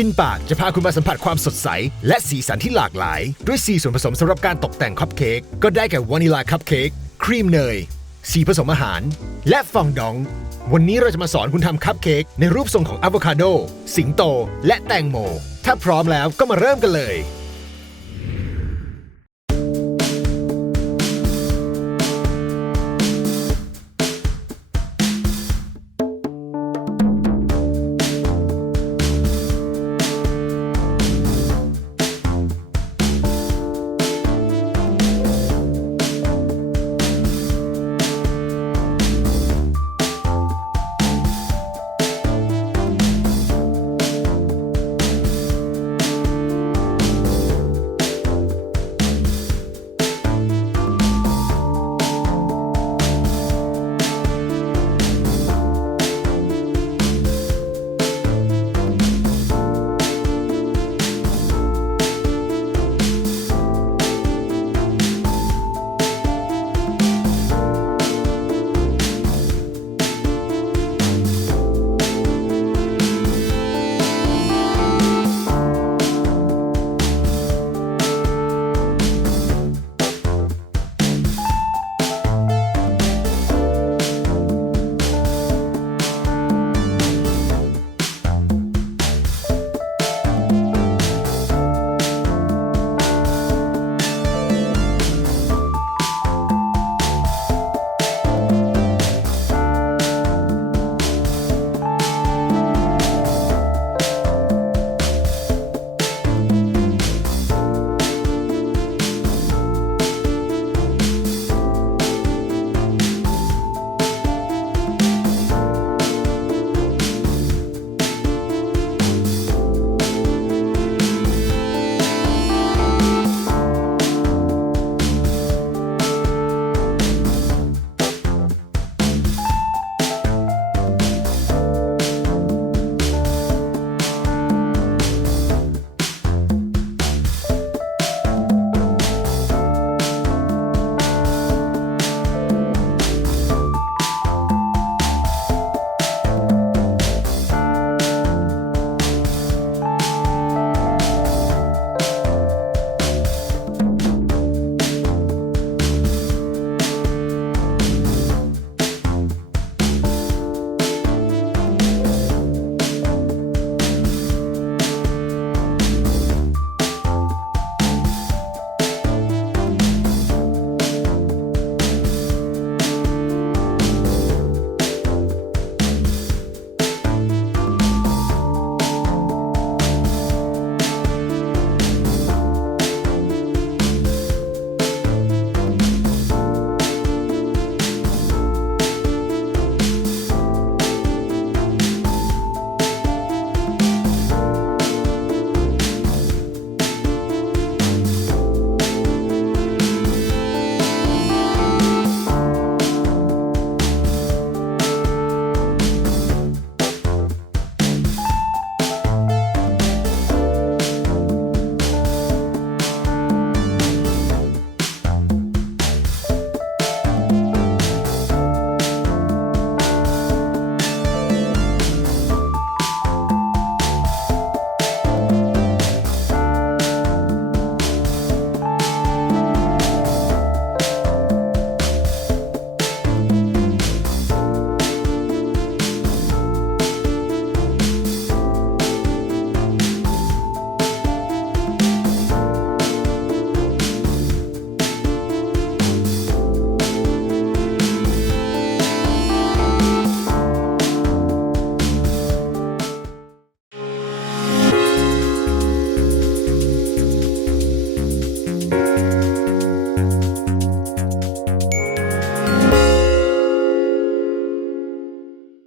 ฟินปากจะพาคุณมาสัมผัสความสดใสและสีสันที่หลากหลายด้วย4ส่วนผสมสำหรับการตกแต่งคัพเค้กก็ได้แก่วานิลาคัพเค้กครีมเนยสีผสมอาหารและฟองดองวันนี้เราจะมาสอนคุณทำคัพเค้กในรูปทรงของอะโวคาโดสิงโตและแตงโมถ้าพร้อมแล้วก็มาเริ่มกันเลย